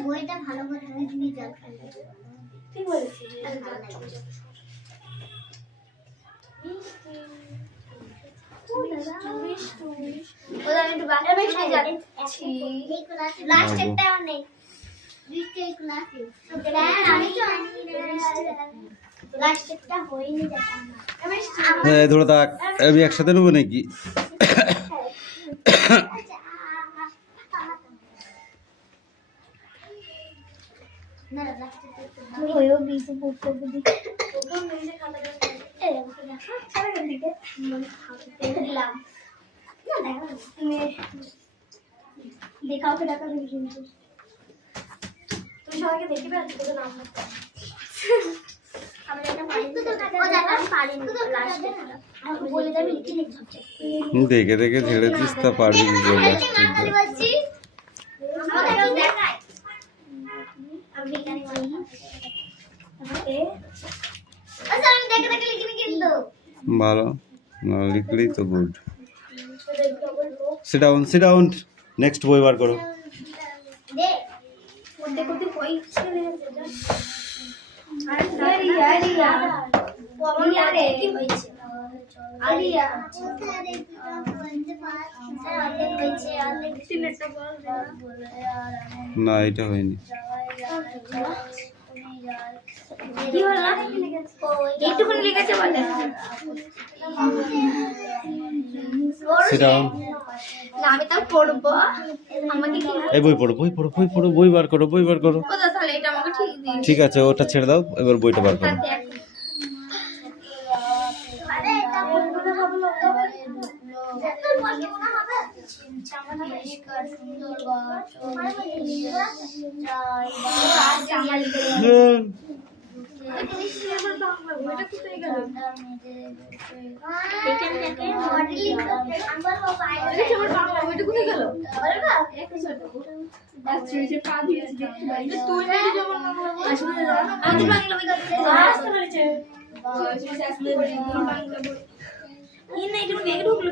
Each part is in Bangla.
বইটা ভালো করে তুমি জল খাবে ঠিক বলেছিস ওরা একটু বাথরুমে যাচ্ছি লাস্ট একটা অনেক দুইটা ক্লাসে আমি তো লাস্ট একটা হয়নি দেখা হ্যাঁ ধরে থাক আমি একসাথে নেবো নাকি না লাস্ট একটা হয়ও বিসু পড়তে বুঝি ওখানে নিজে খাতা এই আমাকে দেখা সারা দিকে মনে খাতে দিলাম না দেখো তুমি দেখাও কে ডাকা দিবি কিন্তু তুমি সবাইকে দেখতে পেয়েছো তোর নাম বলতে আমি এটা পারি তো ও জানা পারি না লাস্টে আমাকে বলে যাবি লিখে লিখ সবচেয়ে দেখে দেখে ছেড়েছিস তা পারবি কি করে বলছি আমাকে দেখাই আমি এখানে বলি ওকে আচ্ছা আমি দেখে দেখে লিখিনি কিন্তু ভালো না লিখলেই তো গুড সিট ডাউন নেক্সট বই বার করো দে ওতে কোতে কই ছেলে আরিয়া আরিয়া পবন আরে কি হইছে আরিয়া ওখানে বলতে পার আরে হইছে আরে সিলেটটা বল না এটা হয়নি কি হলো এইটুকুনি লিখেছে বলে সিট ডাউন না আমি তো পড়বো আমাকে কি এই বই বার করো কোথা তাহলে এটা আমাকে ঠিক দিন ঠিক আছে ওটা ছেড়ে দাও এবার বইটা বার করো আরে এটা বলবো না ভাবলো তোর বলবো না হবে চামড়া পরিষ্কার সুন্দর গাছ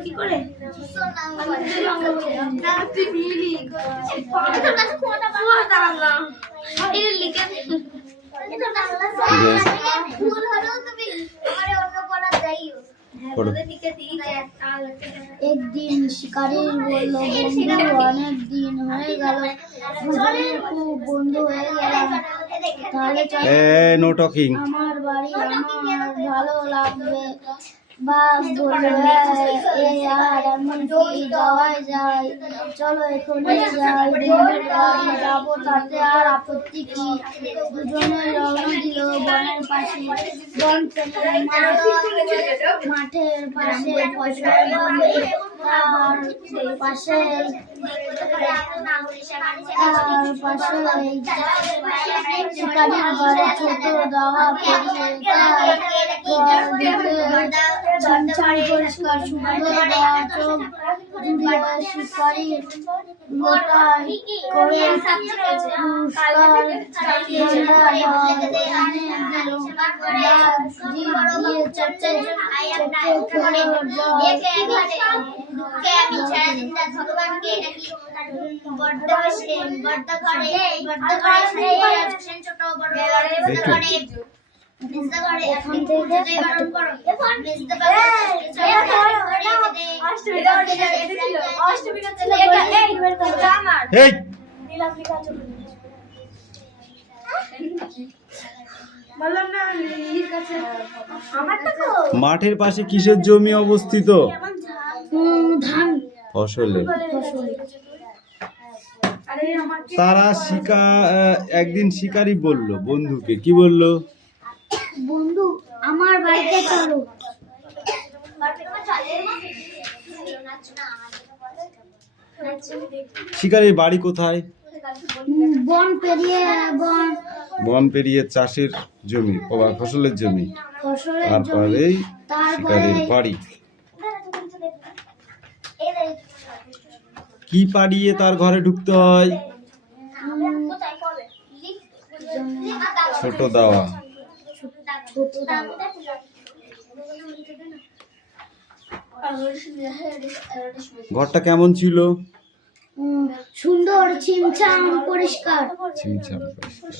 কি করে একদিন শিকারী বলল বন্ধু অনেক দিন হয়ে গেল দুজনের খুব বন্ধু হয়ে গেলাম তাহলে নো টকিং আমার বাড়ি আমার ভালো লাগবে বাস বললো এই আর এমন কি যাওয়াই যায় চলো এখনই যাই বন্ধুর বাড়ি যাবো তাতে আর আপত্তি কি দুজনে রওনা দিল বনের পাশে বন থেকে মাঠের পাশে ফসল জমি তার পাশে শিকারির ঘরে ছোট দাওয়া ঝাড় পরিষ্কার সুন্দর চোখ শিকারির মোটাই করে মাঠের পাশে কিসের জমি অবস্থিত ফসলের তারা একদিন শিকারী বলল বন্ধুকে কি বলল বন্ধু আমার বাড়িতে চলো শিকারীর বাড়ি কোথায় বন পেরিয়ে চাষের জমি ফসলের জমি তারপরেই শিকারীর বাড়ি কি পাড়িয়ে তার ঘরে ঢুকতে হয় ছোট দাওয়া ঘরটা কেমন ছিল সুন্দর, ছিমছাম, পরিষ্কার। ছিমছাম পরিষ্কার।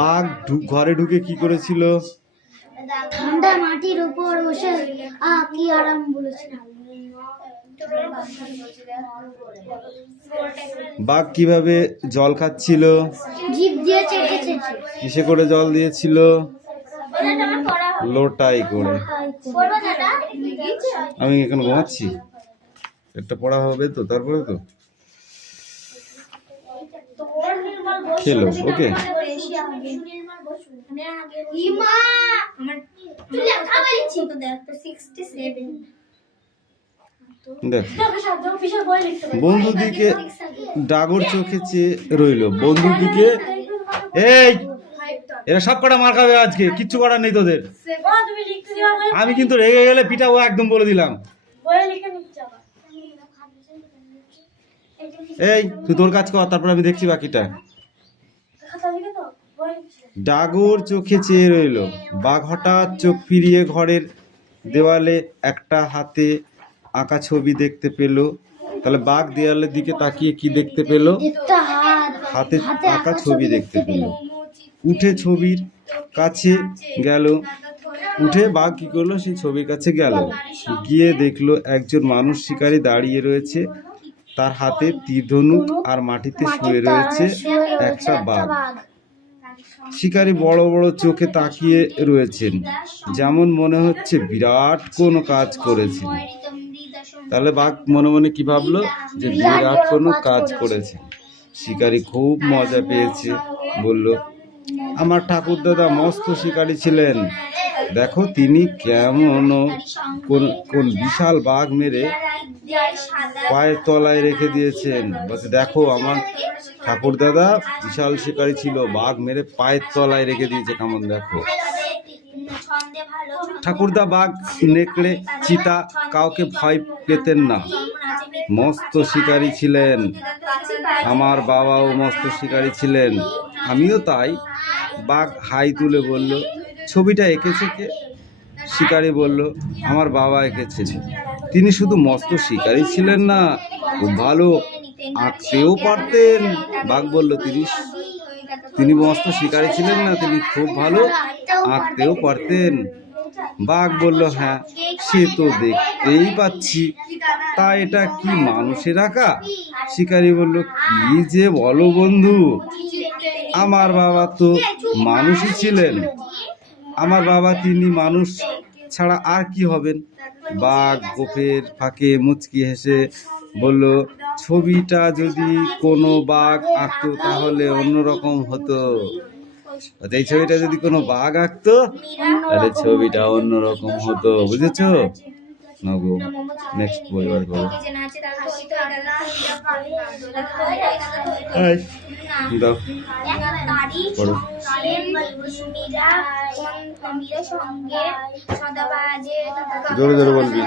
বাঘ ঘরে ঢুকে কি করেছিল? ঠান্ডা মাটির উপর বসে কি আরাম বলেছিল। বাঘ কিভাবে জল খাচ্ছিল? জিভ দিয়ে চেটেছে। কিসে করে জল দিয়েছিল? লোটাই করে। আমি এখন ঘুমাচ্ছি, একটা পড়া হবে তো, তারপরে তো খেলো। ওকে, দেখ বন্ধুর দিকে ডাগর চোখে চেয়ে রইল। বন্ধুর দিকে, এই এরা সব কটা মার খাবে আজকে, কিচ্ছু করার নেই তোদের। আমি কিন্তু রেগে গেলে পিটাবো একদম, বলে দিলাম। এই তুই তোর কাজ কর, তারপর আমি দেখছি বাকিটা। ডাগর চোখে চেয়ে রইল। বাঘ হঠাৎ চোখ ফিরিয়ে ঘরের দেওয়ালে একটা হাতে আঁকা ছবি দেখতে পেল। তাহলে বাঘ দেওয়ালের দিকে তাকিয়ে কি দেখতে পেল? হাতে আঁকা ছবি দেখতে পেল। উঠে ছবির কাছে গেল। উঠে বাঘ কি করলো? সেই ছবির কাছে গেল। গিয়ে দেখলো একজন মানুষ শিকারী দাঁড়িয়ে রয়েছে। তার হাতে তীর ধনুক আর মাটিতে শুয়ে রয়েছে একটা বাঘ। শিকারী বড় বড় চোখে তাকিয়ে রয়েছেন, যেমন মনে হচ্ছে বিরাট কোনো কাজ করেছেন। তাহলে বাঘ মনে মনে কি ভাবলো? যে বিরাট কোনো কাজ করেছে। শিকারী খুব মজা পেয়েছে, বলল, আমার ঠাকুর দাদা মস্ত শিকারী ছিলেন। দেখো তিনি কেমন কোন বিশাল বাঘ মেরে পায়ের তলায় রেখে দিয়েছেন। বলছে, দেখো আমার ঠাকুর দাদা বিশাল শিকারী ছিল, বাঘ মেরে পায়ের তলায় রেখে দিয়েছে, কেমন দেখো। ঠাকুরদা বাঘ, নেকড়ে, চিতা কাউকে ভয় পেতেন না, মস্ত শিকারী ছিলেন। আমার বাবাও মস্ত শিকারী ছিলেন, আমিও তাই। বাঘ হাই তুলে বলল, ছবিটা এঁকেছে কে? শিকারী বলল, আমার বাবা এঁকেছেন। তিনি শুধু মস্ত শিকারী ছিলেন না, খুব ভালো আঁকতেও পারতেন। বাঘ বলল, তিনি মস্ত শিকারী ছিলেন না, তিনি খুব ভালো আঁকতেও পারতেন। বাঘ বলল, হ্যাঁ সে তো দেখতেই পাচ্ছি। তা এটা কি মানুষের আঁকা? শিকারী বলল, কি যে বলো বন্ধু, আমার বাবা তো মানুষই ছিলেন। আমার বাবা, তিনি মানুষ ছাড়া আর কি হবেন? বাঘ গোফের ফাঁকে মুচকি হেসে বলল, ছবিটা যদি কোনো বাঘ আঁকতো তাহলে অন্যরকম হতো। এই ছবিটা যদি কোনো বাঘ আঁকতো তাহলে ছবিটা অন্যরকম হতো, বুঝেছো? নগো নেক্সট বইবার করো। দাও পড়ো। জোরে জোরে বলবি।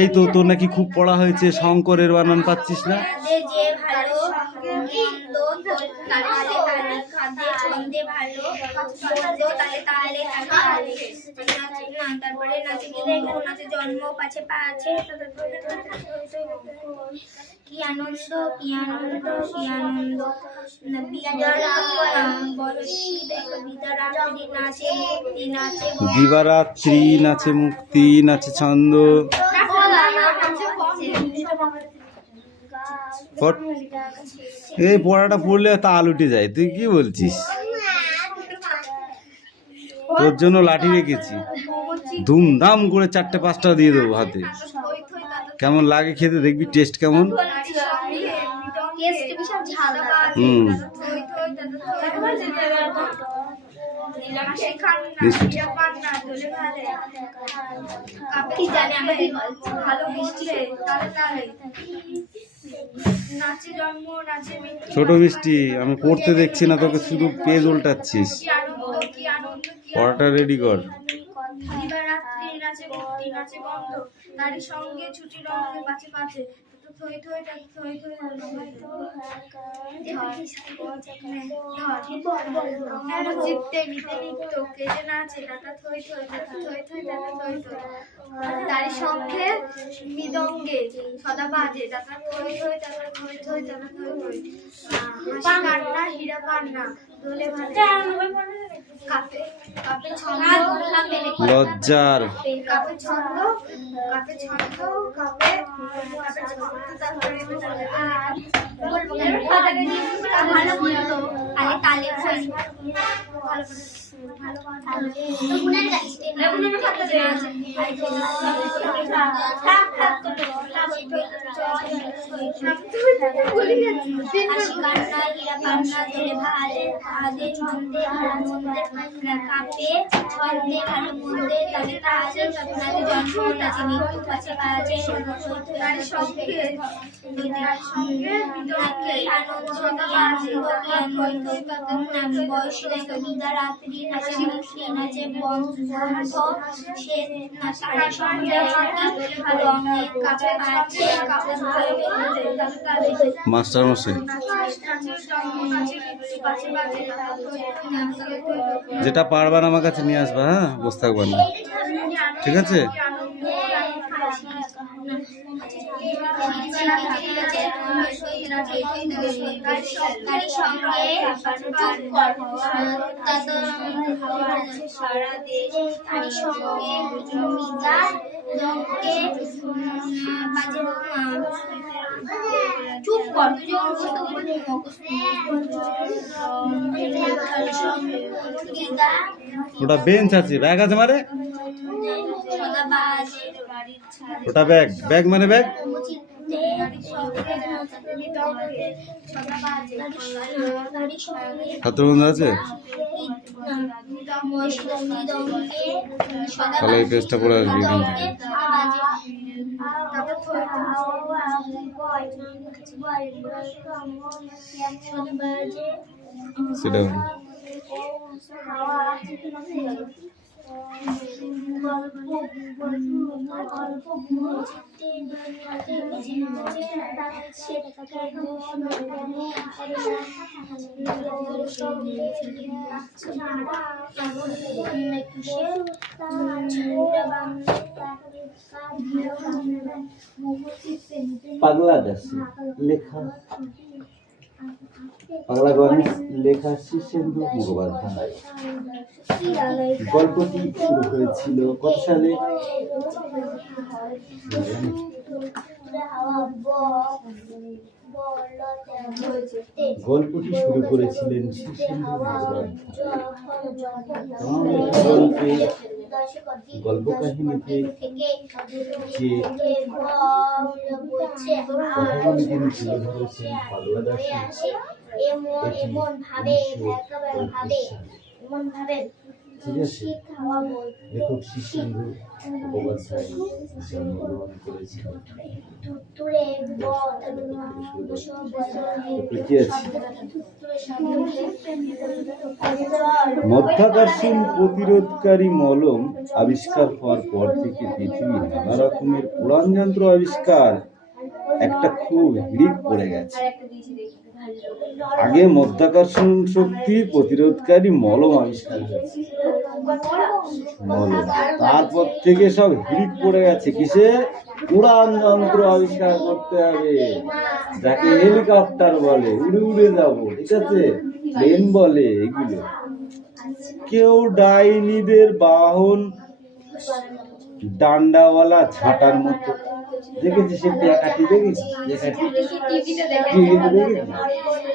এই তো তোর নাকি খুব পড়া হয়েছে, শঙ্করের বানান পাচ্ছিস না? জন্ম পাছে পাছে কি আনন্দ, কি আনন্দ, কি আনন্দ। দিবারাত্রি নাচে মুক্তি, নাচে ছন্দ। এই পড়াটা পড়লে তাল উঠে যায়, তুই কি বলছিস? তোর জন্য লাঠি রেখেছি, ধুমধাম করে 4-5টা দিয়ে দেবো হাতে। কেমন লাগে খেতে দেখবি, টেস্ট কেমন। ছোট মিষ্টি, আমি পড়তে দেখছি না তোকে, শুধু পেজ উল্টাচ্ছিস। পড়াটা রেডি কর। নাচে ভক্তি নাচে বন্ধ, তারই সঙ্গে ছুটি রঙে পাচে পাচে, থই থই থই থই জিততে নিতে নিত্য কেটে নাচে টাটা থই থই টাটা থই থই টাটা থই থই, তারই সঙ্গে মৃদঙ্গে সদা বাজে টাটা থই থই টাটা থই থই টাটা থই থই, হাসি কান্না হীরা কান্না দোলে ভালে, কাপে কাপে ছন্দ লজ্জার কাপে ছন্দ কাপে ছন্দ কাপে কাপে ছন্দ তারপরে আর বলবো ভালো বলতো আগে তালে ভালো ভালো তো গুণের গাইস গুণের কথা জানা আছে থাক থাক ভুলে গেছি কান্না হীরা কান্না দোলে ভালে আদে ছন্দে ভালো মন্দে কাপে ছন্দে ভালো মন্দে তালে তালে সপনাতে জন্ম নাচে মৃত্যু পাছে বাজে তার সঙ্গে বিদরকে আনন্দ সদা বাজে আমি বয়সী কবিতা রাত্রি নাচে মুক্তি নাচে বন্ধ সে নাচে তার সঙ্গে রঙে কাপে বাজে কাপে মাস্টার মশাই যেটা পারবা না আমার কাছে নিয়ে আসবা, হ্যাঁ বসে থাকবা না, ঠিক আছে? চুপ কর ওটা বেঞ্চ আছে, ব্যাগ আছে মানে ওটা ব্যাগ, ব্যাগ মানে ব্যাগ ছাত্রবন্ধু আছে, তাহলে এই পেজটা পড়ে আসবে এখান থেকে। সেটা পাগলা দাস লেখা, পাগলা গণেশ লেখা শীর্ষেন্দু মুখোপাধ্যায়। গল্পটি শুরু হয়েছিল কত সালে? গল্পটি শুরু করেছিলেন শীর্ষেন্দু মুখোপাধ্যায়। গল্প কাহিনীতে যে কথাগুলি তিনি তুলে ধরেছেন পাগলা দাসের ঠিক আছে। লেখক শীর্ষেন্দু মুখোপাধ্যায় জন্মগ্রহণ করেছিলেন। মধ্যাকর্ষণ প্রতিরোধকারী মলম আবিষ্কার হওয়ার পর থেকে পৃথিবীর নানা রকমের উড়ান যন্ত্র আবিষ্কার একটা খুব হিড়িক পড়ে গেছে। আগে মধ্যাকর্ষণ শক্তি প্রতিরোধকারী মলম আবিষ্কার হয়েছে, মলম, তারপর থেকে সব হিড়িক পড়ে গেছে কিসে? উড়ান যন্ত্র আবিষ্কার করতে হবে, যাকে হেলিকপ্টার বলে, উড়ে উড়ে যাবো, ঠিক আছে, প্লেন বলে এগুলো। কেউ ডাইনিদের বাহন ডান্ডাওয়ালা ঝাঁটার মতো, দেখেছিস? একাটি দেখেছিস? টিভিতে দেখেছিস?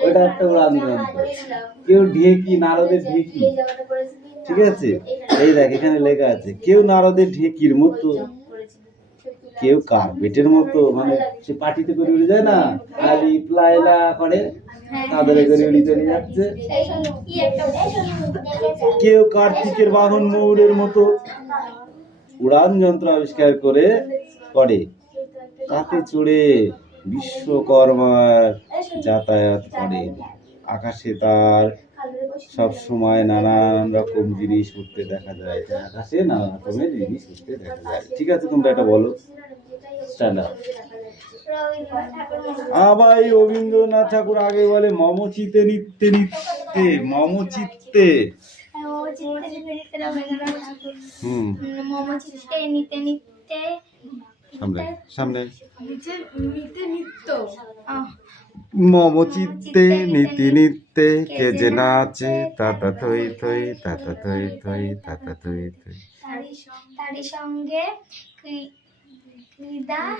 ওটা একটা উড়ান যন্ত্র। কেউ ঢেকি, নারদের ঢেকি, ঠিক আছে, এই দেখ এখানে লেখা আছে, কেউ নারদের ঢেকির মতো, কেউ কার্পেটের মতো, মানে সে পাটিতে করে উড়ে যায় না, আলিফ লাইলা করে তাদের করে উড়ে চলে যাচ্ছে। কেউ কার্তিকের বাহন ময়ূরের মতো উড়ান যন্ত্র আবিষ্কার করে তাতে চড়ে বিশ্বকর্মার যাতায়াত করে। আকাশে তার সব সময় নানান রকম জিনিস উঠতে দেখা যায়, আকাশে নানা রকমের জিনিস উঠতে দেখা যায়। ঠিক আছে, তোমরা এটা বলো। Stand up. আবার রবীন্দ্রনাথ ঠাকুর আগে বলে মম চিতে নিত্যে নিত্যে, মম চিত্তে। সামনে সামনে। মম চিত্তে নীতি নিত্যে কে যে নাচে, তাতা থই থই তাতা থই থই তাতা থই থই। তারি সঙ্গে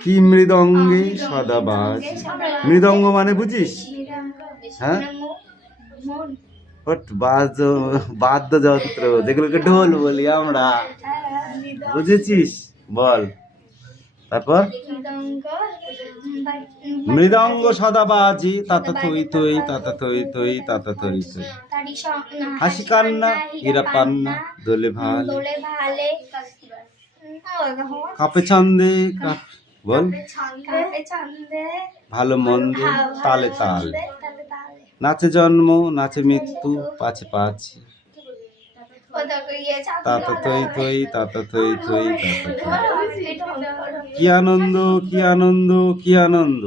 কি মৃদঙ্গে সদা বাজ। মৃদঙ্গ মানে বুঝিস? হ্যাঁ, বাদ্যযন্ত্র যেগুলোকে ঢোল বলি আমরা, বুঝেছিস? বল তারপর। মৃদঙ্গ সদা বাজি, তাতা থই থই তাতা থই থই তাতা থই থই। হাসি কান্না হীরা পান্না দোলে ভালে, কাপে ছন্দে বল, ভালো মন্দ তালে তালে, নাচে জন্ম নাচে মৃত্যু পাছে পাছে, তাতা থই থই তাতা থই থই তাতা থই। কি আনন্দ কি আনন্দ কি আনন্দ,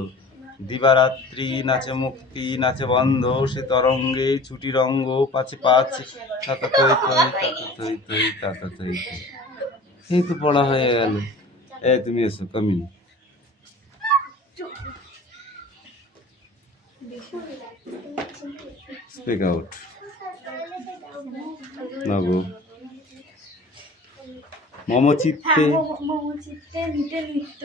দিবারাত্রি নাচে মুক্তি নাচে বন্ধ, সে তরঙ্গে ছুটি রঙ্গ পাছে পাছে, তাতা থই থই তাতা থই থই তাতা থই থই। এই তো পড়া হয়ে গেল। তুমি এসো, কামিন। Speak out. নগো মম চিত্তে নিতে নৃত্য,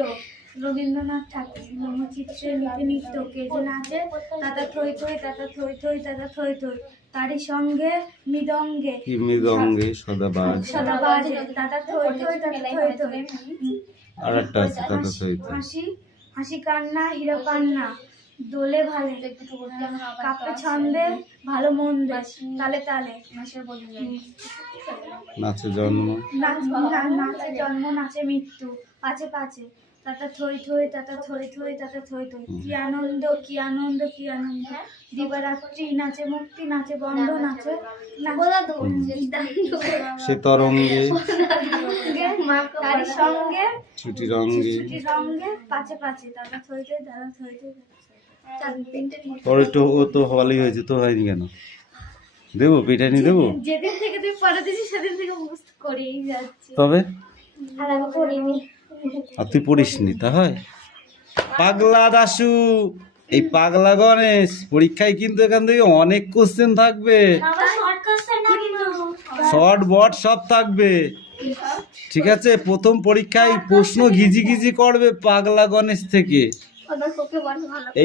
রবীন্দ্রনাথ ঠাকুর। মম চিত্তে নিতে নৃত্য কে যে নাচে, তাতা থই থই তাতা থই থই তাতা থই থই। তারি সঙ্গে মৃদঙ্গে কি মৃদঙ্গে সদা বাজ, তাতা থই থই তাতা থই থই। আর একটা আছে তাতা থই থই। হাসি কান্না হীরা পান্না দোলে ভালে, কাপে ছন্দে ভালো মন্দ তালে তালে, নাচে জন্ম নাচে জন্ম নাচে মৃত্যু পাছে পাছে, তাতা থই থই তাতা থই থই তাতা থই থই। কি আনন্দ কি আনন্দ কি আনন্দ, দিবারাত্রি নাচে মুক্তি নাচে বন্ধ নাচে, সে তরঙ্গে তারি সঙ্গে ছুটি রঙ্গে পাছে পাছে, তাতা থই থই তাতা থই থই। পরে তো ও তো ভালোই হয়েছে, তো হয়নি কেন? দেবো পিঠানি দেবো? যেদিন থেকে তুই পড়া দিছিস সেদিন থেকে মুখস্থ করেই যাচ্ছি। তবে আর আমি পড়িনি। আর তুই পড়িসনি তা হয়? পাগলা দাশু, এই পাগলা গণেশ পরীক্ষায় কিন্তু এখান থেকে অনেক কোশ্চেন থাকবে, শর্ট বট সব থাকবে। ঠিক আছে, প্রথম পরীক্ষায় প্রশ্ন ঘিজি ঘিজি করবে পাগলা গণেশ থেকে।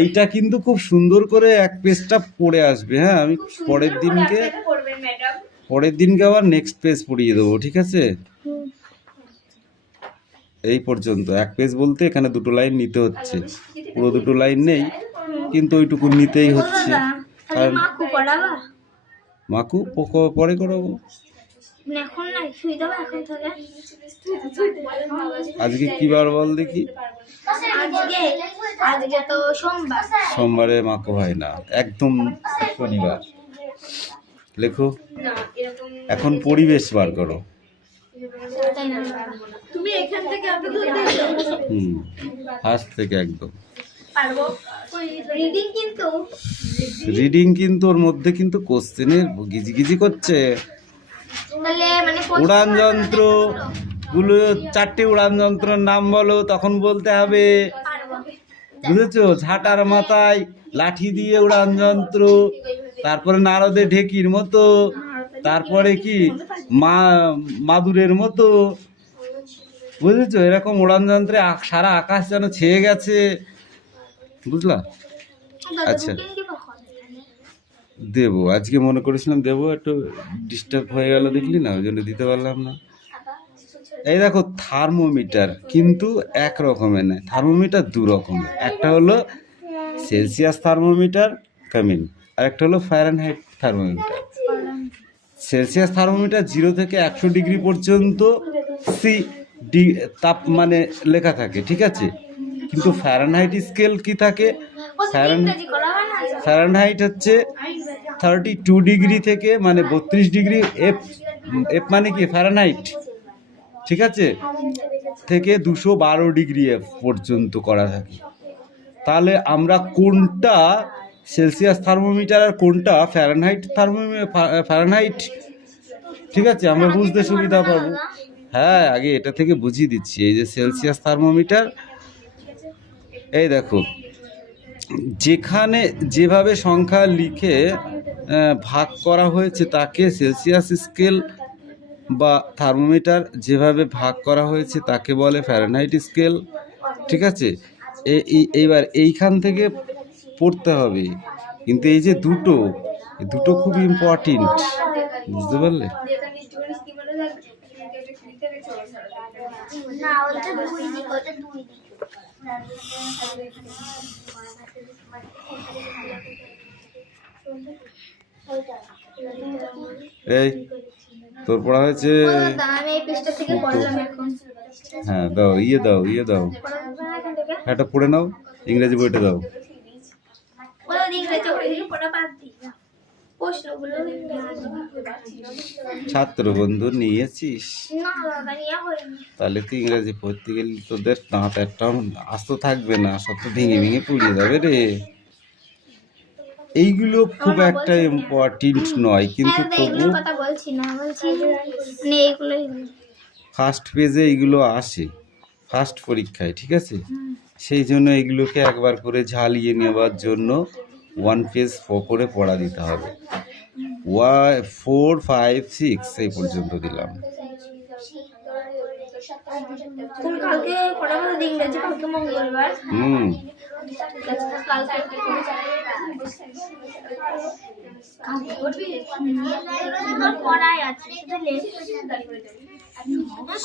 এইটা কিন্তু খুব সুন্দর করে এক পেজটা পড়ে আসবে। হ্যাঁ, আমি পরের দিনকে আবার নেক্সট পেজ পড়িয়ে দেবো। ঠিক আছে, এই পর্যন্ত এক পেজ বলতে এখানে দুটো লাইন নিতে হচ্ছে, পুরো দুটো লাইন নেই কিন্তু ওইটুকু নিতেই হচ্ছে। কারণ মাকু পরে করাবো, আজকে কি বার বল দেখি? আজকে তো সোমবার। সোমবারে মাকু হয় না, একদম শনিবার। লেখো, এখন পরিবেশ বার করো। তুমি এখান থেকে ফার্স্ট থেকে একদম পারবো। রিডিং কিন্তু ওর মধ্যে কিন্তু কোশ্চেনের গিজিগিজি করছে। উড়ান যন্ত্র গুলো, 4টি উড়ান যন্ত্রের নাম বলো, তখন বলতে হবে। বুঝেছো? ঝাঁটার মাথায় লাঠি দিয়ে উড়ান যন্ত্র, তারপরে নারদের ঢেকির মতো, তারপরে কি মাদুরের মতো। বুঝেছো? এরকম উড়ান যন্ত্রে সারা আকাশ যেন ছেয়ে গেছে। বুঝলা? আচ্ছা দেবো, আজকে মনে করেছিলাম দেবো, একটু ডিস্টার্ব হয়ে গেল দেখলি না, ওই জন্য দিতে পারলাম না। এই দেখো, থার্মোমিটার কিন্তু এক রকমের নয়, থার্মোমিটার দু রকমের। একটা হলো সেলসিয়াস থার্মোমিটার কামিং, আর একটা হলো ফারেনহাইট থার্মোমিটার। সেলসিয়াস থার্মোমিটার 0 থেকে 100 ডিগ্রি পর্যন্ত তাপ মানে লেখা থাকে। ঠিক আছে, কিন্তু ফারেনহাইট স্কেল কি থাকে? ফারেনহাইট হচ্ছে 32 ডিগ্রি থেকে মানে 32 ডিগ্রি এফ, এফ মানে কি ফ্যারানহাইট, ঠিক আছে, থেকে 212 ডিগ্রি এফ পর্যন্ত করা থাকে। তাহলে আমরা কোনটা সেলসিয়াস থার্মোমিটার আর কোনটা ফ্যারানহাইট, ঠিক আছে, আমরা বুঝতে সুবিধা পাবো। হ্যাঁ, আগে এটা থেকে বুঝিয়ে দিচ্ছি। এই যে সেলসিয়াস থার্মোমিটার, এই দেখো যেখানে যেভাবে সংখ্যা লিখে ভাগ করা হয়েছে তাকে সেলসিয়াস স্কেল বা থার্মোমিটার যেভাবে ভাগ করা হয়েছে তাকে বলে ফ্যারানহাইট স্কেল, ঠিক আছে। এইবার এইখান থেকে পড়তে হবে, কিন্তু এই যে দুটো খুব ইম্পর্টেন্ট, বুঝতে পারলে? না ওটা দুই দিক, ওটা দুই দিক। এই তোর পড়া হয়েছে? আমি এই পৃষ্ঠা থেকে পড়লাম এখন। হ্যাঁ দাও, দাও, এটা পড়ে নাও, ইংরেজি বইটা দাও। ছাত্র বন্ধু নিয়েছিস? তাহলে তো ইংরেজি পড়তে গেলে তোদের দাঁত একটা আস্ত থাকবে না, সব তো ভেঙে ভেঙে পুড়িয়ে যাবে রে। এইগুলো খুব একটা ইম্পর্টেন্ট নয়, কিন্তু তবু ফার্স্ট পেজে এইগুলো আসে, ফার্স্ট পরীক্ষায়, ঠিক আছে। সেই জন্য এগুলোকে একবার করে ঝালিয়ে নেওয়ার জন্য 1 পেজ করে পড়া দিতে হবে। 4, 5, 6 এই পর্যন্ত দিলাম।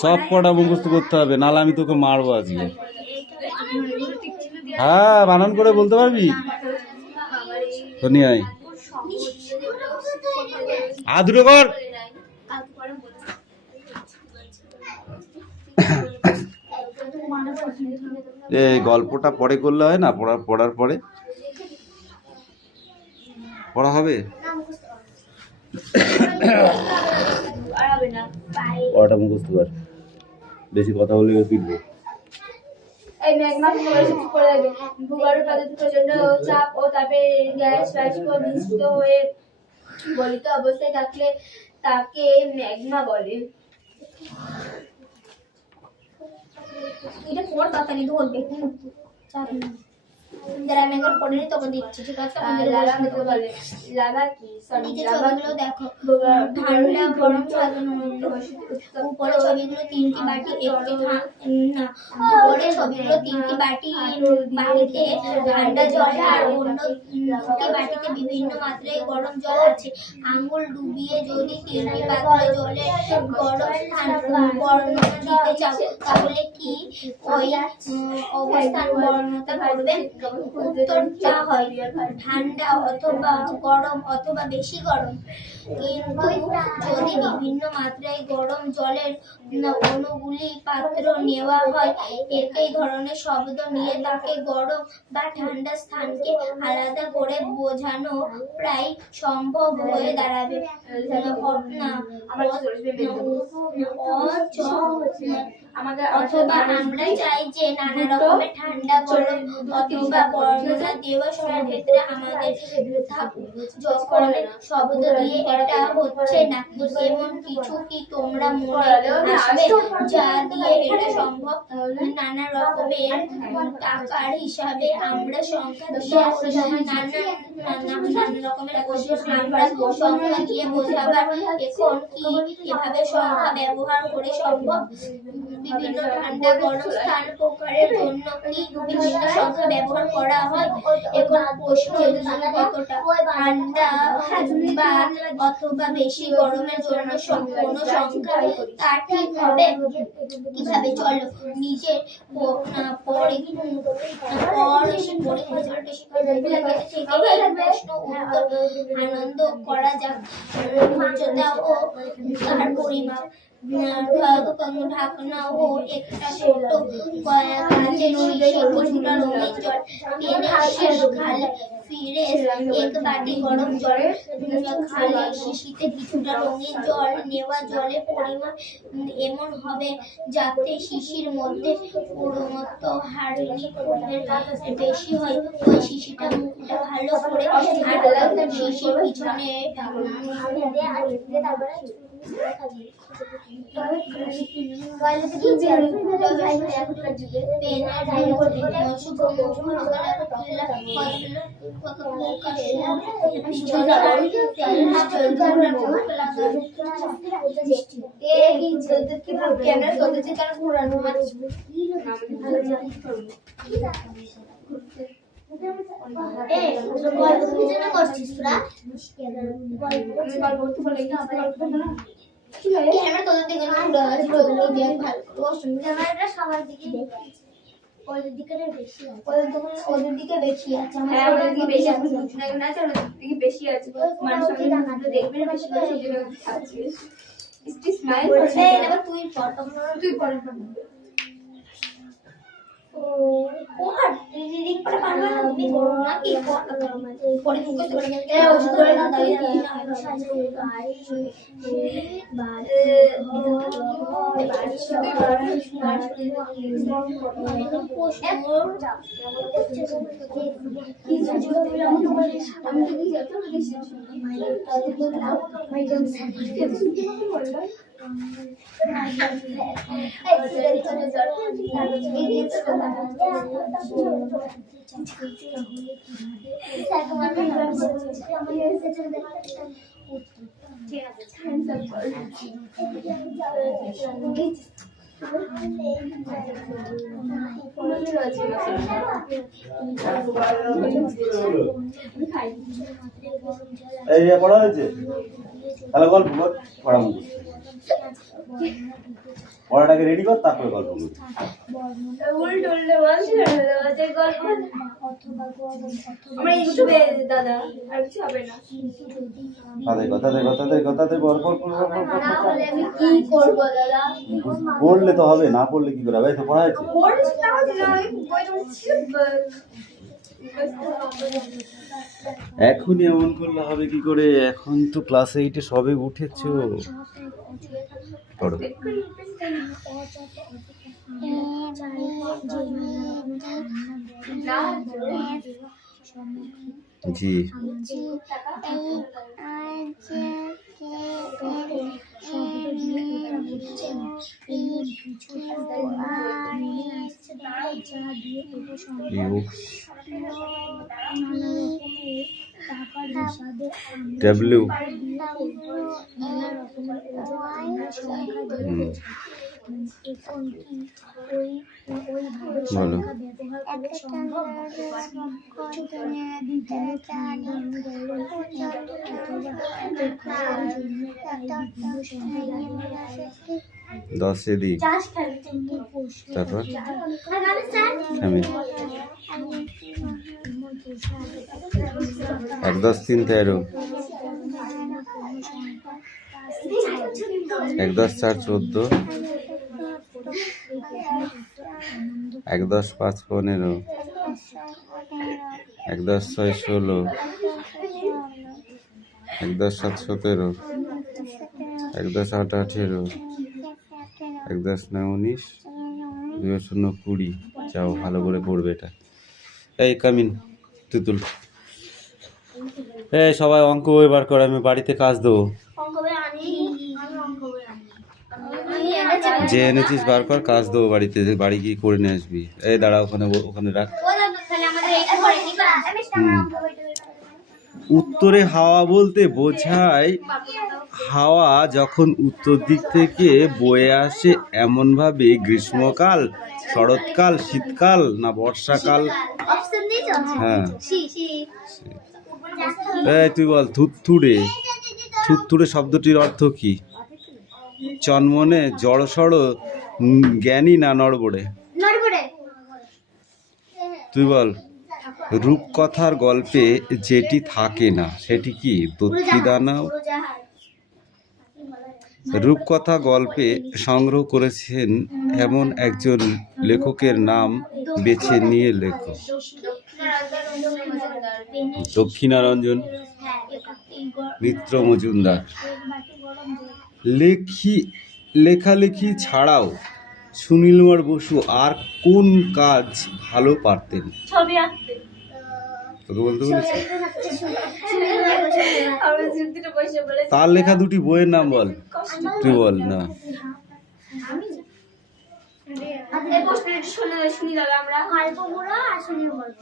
সব পড়া মুখস্থ করতে হবে, নাহলে আমি তোকে মারবো আজকে। হ্যাঁ, বানান করে বলতে পারবি? নিয়ে আয়, আদুরে কর। এই গল্পটা পরে করলে হয় না? পড়ার পরে পড়া হবে। পড়াটা মুখস্থ কর, বেশি কথা বলে পিটবো। এই ম্যাগমা ভূগর্ভে পদার্থ প্রচন্ড চাপ ও তাপে গ্যাস বাষ্প মিশ্রিত হয়ে গলিত অবস্থায় থাকলে তাকে ম্যাগমা বলে। এটা পড় তাড়াতাড়ি ধরবে। যারা আমি একবার পড়েনি তোকে দিচ্ছি, ঠিক আছে? লাভা কি? ছবিগুলো দেখো, ঠান্ডা গরম সাধারণত উপরে ছবিগুলো 3টি বাটি, একটি না উপরে ছবিগুলো 3টি বাটিতে ঠান্ডা জল আর অন্য 2টি বাটিতে বিভিন্ন মাত্রায় গরম জল আছে। আঙুল ডুবিয়ে যদি 3টি পাত্রে জলে গরম স্থান বর্ণনা দিতে চাও তাহলে কি ওই অবস্থান বর্ণনা করবে? উত্তরটা হয় ঠান্ডা অথবা গরম অথবা বেশি গরম। কিন্তু যদি বিভিন্ন মাত্রায় গরম জলের অণুগুলি পাত্র নেওয়া হয়, একই ধরনের শব্দ নিয়ে তাকে গরম বা ঠান্ডা স্থানকে আলাদা করে বোঝানো প্রায় সম্ভব হয়ে দাঁড়াবে। অথবা আমরা চাই যে নানা রকমের ঠান্ডা গরম অথবা বর্ণনা দেওয়া সর্বক্ষেত্রে আমাদের থাকুক। যখন শব্দ দিয়ে এটা হচ্ছে না এমন কিছু কি তোমরা মনে আসবে যা দিয়ে এটা সম্ভব? নানা রকমের আকার হিসাবে আমরা সংখ্যা দিয়ে নানা রকমের আমরা সংখ্যা দিয়ে বোঝাবার এখন কি এভাবে সংখ্যা ব্যবহার করে সম্ভব? বিভিন্ন ঠান্ডা গরম স্থান প্রকারের জন্য কি বিভিন্ন সংখ্যা ব্যবহার করা হয়? এখন প্রশ্ন কতটা ঠান্ডা বা অথবা বেশি গরমের জন্য কোন সংখ্যা তা ঠিক হবে কিভাবে? চলো নিজের প্রশ্ন উত্তর আনন্দ করা যাক। উচ্চতা ও তার পরিমাপ, ঢাকনা ও একটা ছোট কাচের শিশি, কিছুটা রঙিন জল, পেনের শেষ খালি ফিরে এক বাটি গরম জল খালি শিশিতে কিছুটা রঙিন জল নেওয়া, জলের পরিমাণ এমন হবে যাতে শিশির মধ্যে পুরোমত হার্ডলিকের বেশি হয়। ওই শিশিটা মুখটা ভালো করে আর শিশির পিছনে করছিস তোরা ক্যামেরা তোদের দিকে ঘুরে আছে, তোদের দিকে ভালো করে ক্যামেরাটা সবার দিকে ওদের দিকে বেশি আছে, ওদের দিকে বেশি আছে, হ্যাঁ ওদের দিকে বেশি আছে, না আছে ওদের দিকে বেশি আছে, মানুষ আমাদের দেখবে না বেশি করে সেই জন্য আছে। ইস্টি স্মাইল করছে। এবার তুই ফটো তুই পরে ও আর রিডিং করে পারবে না, তুমি করো না কি পরে মুখে করে এ ওষুধ করে না দাঁড়িয়ে এই যে পড়া হয়েছে তাহলে গল্প কর, পড়া মুখ পড়াটাকে রেডি কর, তারপরে গল্প কর। আমরা ইউটিউবে দাদা আর কিছু হবে না। তাতে পর আমি কি করবো দাদা? পড়লে তো হবে, না পড়লে কি করে হবে? তো পড়া হয়েছে। এখনই এমন করলে হবে কি করে? এখন তো ক্লাস 8-এ সবে উঠেছো। পড়ো। জি ডাব্লিউ বলো। 10-এ দিই, তারপর আমি 1 10 3 13, 1 10 4 14, 1 10 5 15, 1 10 6 16, 1 10 7 17, 1 10 8 18, 1 10 9 19, 2 0 20। যাও ভালো করে পড়বে এটা। এই কামিন তুতুল, এই সবাই অঙ্ক এবার করে, আমি বাড়িতে কাজ দেবো। যে এনেছিস বার কর, কাজ দেবো বাড়িতে, বাড়ি গিয়ে করে নিয়ে আসবি। এই দাঁড়া, ওখানে রাখ। উত্তরে হাওয়া বলতে বোঝায় হাওয়া যখন উত্তর দিক থেকে বয়ে আসে, এমন ভাবে গ্রীষ্মকাল, শরৎকাল, শীতকাল না বর্ষাকাল? হ্যাঁ, এই তুই বল। থুতথুড়ে, থুতথুড়ে শব্দটির অর্থ কি? চনমনে, জড়সড়, জ্ঞানী না নড়বড়ে? তুই বল। রূপকথার গল্পে যেটি থাকে না সেটি কি? দক্ষিদানা। রূপকথা গল্পে সংগ্রহ করেছেন এমন একজন লেখকের নাম বেছে নিয়ে লেখো। পেনের দক্ষিণারঞ্জন হ্যাঁ এই মিত্র মজুমদার। বাটি গরম জল। লেখালেখি ছাড়াও সুনীলকুমার বসু আর কোন কাজ ভালো পারতেন? ছবি আঁকতে। তোকে বলতে বলেছি। আমরা যুক্তিটা বসে বলে তার লেখা দুটি বইয়ের নাম বল। তুই বল না। এই প্রশ্নটা শুনি দাদা আমরা। গল্পগুলো আসনের গল্প।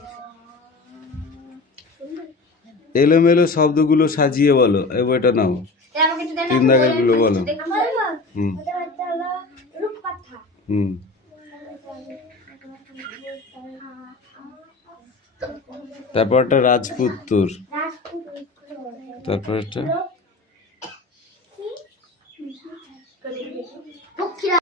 এলোমেলো শব্দগুলো সাজিয়ে বলো। এই বইটা নাও। আমাকে একটু দেন। তিন দাগের গুলো বলো। হুম রূপকথা। হুম। তারপর একটা রাজপুত্তর, রাজপুত্র। তারপর একটা